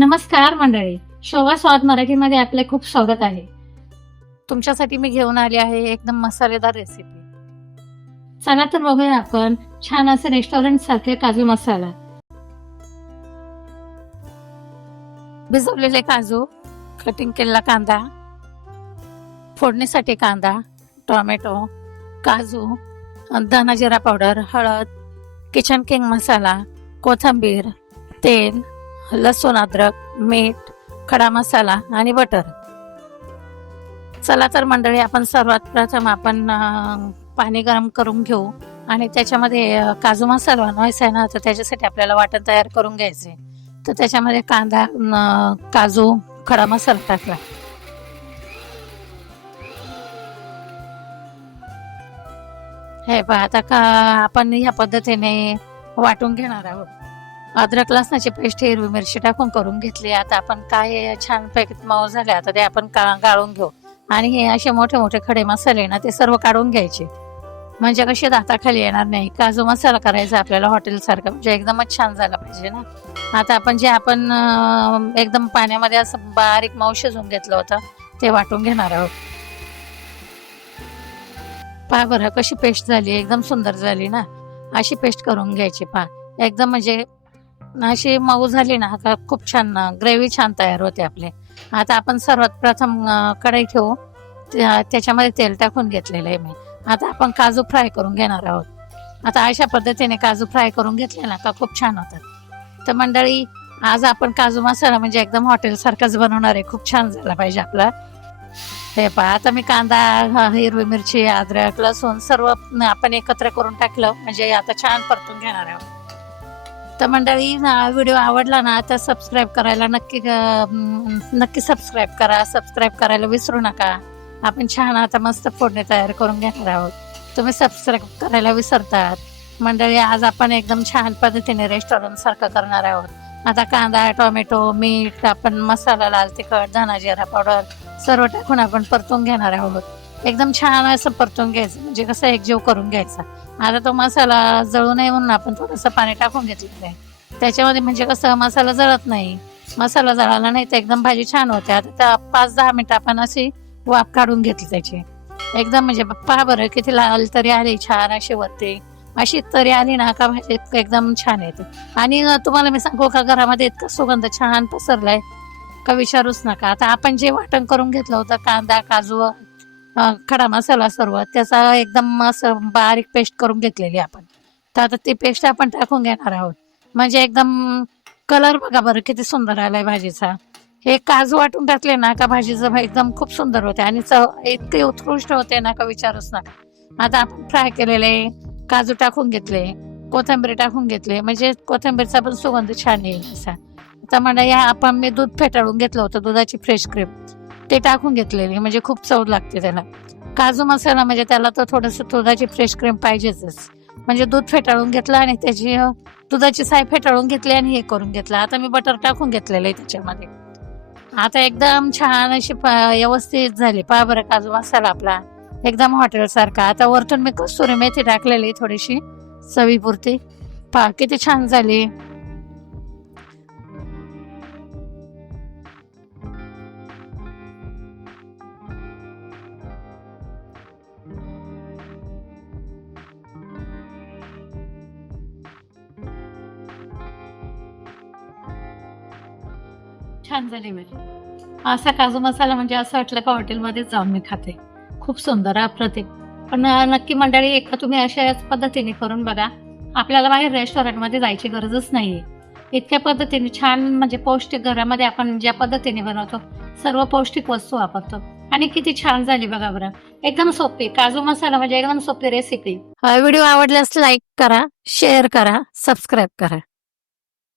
नमस्कार मंडळी. शोभा स्वाद मराठीमध्ये आपले खूप स्वागत आहे. तुमच्यासाठी मी घेऊन आली आहे एकदम मसालेदार रेसिपी चला तर बघूया आपण छान असे रेस्टॉरंट सारखे काजू मसाला. भिजवलेले काजू कटिंग केलेला कांदा फोडणीसाठी कांदा टोमॅटो काजू धना जिरा पावडर हळद किचन किंग मसाला कोथिंबीर तेल लसूण अद्रक मीठ खडा मसाला आणि बटर. चला तर मंडळी आपण सर्वात प्रथम आपण पाणी गरम करून घेऊ आणि त्याच्यामध्ये काजू मसाला बनवायचा आहे ना तर त्याच्यासाठी आपल्याला वाटण तयार करून घ्यायचे. तर त्याच्यामध्ये कांदा काजू खडा मसाला टाकला. हे पहा आता का आपण या पद्धतीने वाटून घेणार आहोत. अद्रक लसणाची पेस्ट हिरवी मिरची टाकून करून घेतली. आता आपण काय छान पॅकेट मऊ झाले आता ते आपण का गाळून घेऊ. आणि हे असे मोठे मोठे खडे मसाले ना ते सर्व काढून घ्यायचे. म्हणजे कसे दाताखाली येणार नाही. काजू मसाला करायचा आपल्याला हॉटेलसारखं म्हणजे एकदमच छान झाला पाहिजे ना. आता आपण जे आपण एकदम पाण्यामध्ये असं बारीक मऊ शिजून घेतलं होतं ते वाटून घेणार आहोत. पहा बरं कशी पेस्ट झाली एकदम सुंदर झाली ना. अशी पेस्ट करून घ्यायची पहा. एकदम म्हणजे अशी मऊ झाली ना का खूप छान ग्रेव्ही छान तयार होते आपले. आता आपण सर्वात प्रथम कढई ठेवू. त्या- त्याच्यामध्ये तेल टाकून घेतलेलं आहे मी. आता आपण काजू फ्राय करून घेणार आहोत. आता अशा पद्धतीने काजू फ्राय करून घेतले ना का खूप छान होतात. तर मंडळी आज आपण काजू मसाला म्हणजे एकदम हॉटेलसारखंच बनवणार आहे. खूप छान झाला पाहिजे आपला. हे पहा आता मी कांदा हिरवी मिरची अद्रक लसूण सर्व आपण एकत्र करून टाकलं. म्हणजे आता छान परतून घेणार आहोत. तर मंडळी व्हिडिओ आवडला ना तर सबस्क्राईब करायला नक्की नक्की सबस्क्राईब करा. सबस्क्राईब करायला विसरू नका. आपण छान आता मस्त फोडणी तयार करून घेणार आहोत. तुम्ही सबस्क्राईब करायला विसरतात. मंडळी आज आपण एकदम छान पद्धतीने रेस्टॉरंट सारखं करणार आहोत. आता कांदा टोमॅटो मीठ आपण मसाला लाल तिखट धना जिरा पावडर सर्व टाकून आपण परतून घेणार आहोत. एकदम छान असं परतून घ्यायचं. म्हणजे कसं एकजीव करून घ्यायचा. आता तो मसाला जळू नये म्हणून आपण थोडंसं पाणी टाकून घेतलेलं आहे. त्याच्यामध्ये म्हणजे कसं मसाला जळत नाही. मसाला जळाला नाही तर एकदम भाजी छान होते. आता त्या पाच दहा मिनटं आपण अशी वाफ काढून घेतली त्याची. एकदम म्हणजे पहा बरं किती लाल तरी आली छान अशी वरते. अशी तरी आली ना का भाजी एकदम छान येते. आणि तुम्हाला मी सांगू का घरामध्ये इतका सुगंध छान पसरलाय. का विचारूच नका. आता आपण जे वाटण करून घेतलं होतं कांदा काजू खडा मसाला सर्व त्याचा एकदम असं बारीक पेस्ट करून घेतलेली आपण. तर आता ती पेस्ट आपण टाकून घेणार आहोत. म्हणजे एकदम कलर बघा बरं किती सुंदर आलाय भाजीचा. हे काजू वाटून टाकले ना का भाजीचं एकदम खूप सुंदर होते आणि चव इतके उत्कृष्ट होते ना का विचारूच नका. आता आपण फ्राय केलेले काजू टाकून घेतले कोथिंबीर टाकून घेतले म्हणजे कोथिंबीरचा पण सुगंध छान येईल असा. तर म्हणा या आपण मी दूध फेटाळून घेतलं होतं दुधाची फ्रेश क्रीम. ते टाकून घेतलेली म्हणजे खूप चव लागते त्याला. काजू मसाला म्हणजे त्याला तर थोडंसं दुधाची फ्रेश क्रीम पाहिजेच म्हणजे दूध फेटाळून घेतलं आणि त्याची दुधाची साय फेटाळून घेतली आणि हे करून घेतलं. आता मी बटर टाकून घेतलेलं आहे त्याच्यामध्ये. आता एकदम छान अशी व्यवस्थित झाली. पहा बरं काजू मसाला आपला. एकदम हॉटेलसारखा. आता वरतून मी कसुरी मेथी टाकलेली थोडीशी चवीपुरती. पहा किती छान झाली. छान झाली म्हणजे असा काजू मसाला म्हणजे असं वाटलं का हॉटेलमध्येच जाऊन मी खाते. खूप सुंदर अप्रतिम पण नक्की मंडळी एका तुम्ही अशाच पद्धतीने करून बघा. आपल्याला बाहेर रेस्टॉरंटमध्ये जायची गरजच नाहीये. इतक्या पद्धतीने छान म्हणजे पौष्टिक घरामध्ये आपण ज्या पद्धतीने बनवतो सर्व पौष्टिक वस्तू वापरतो. आणि किती छान झाली बघा बरं. एकदम सोपी. काजू मसाला म्हणजे एकदम सोपी रेसिपी व्हिडिओ आवडल्यास लाईक करा शेअर करा सबस्क्राईब करा.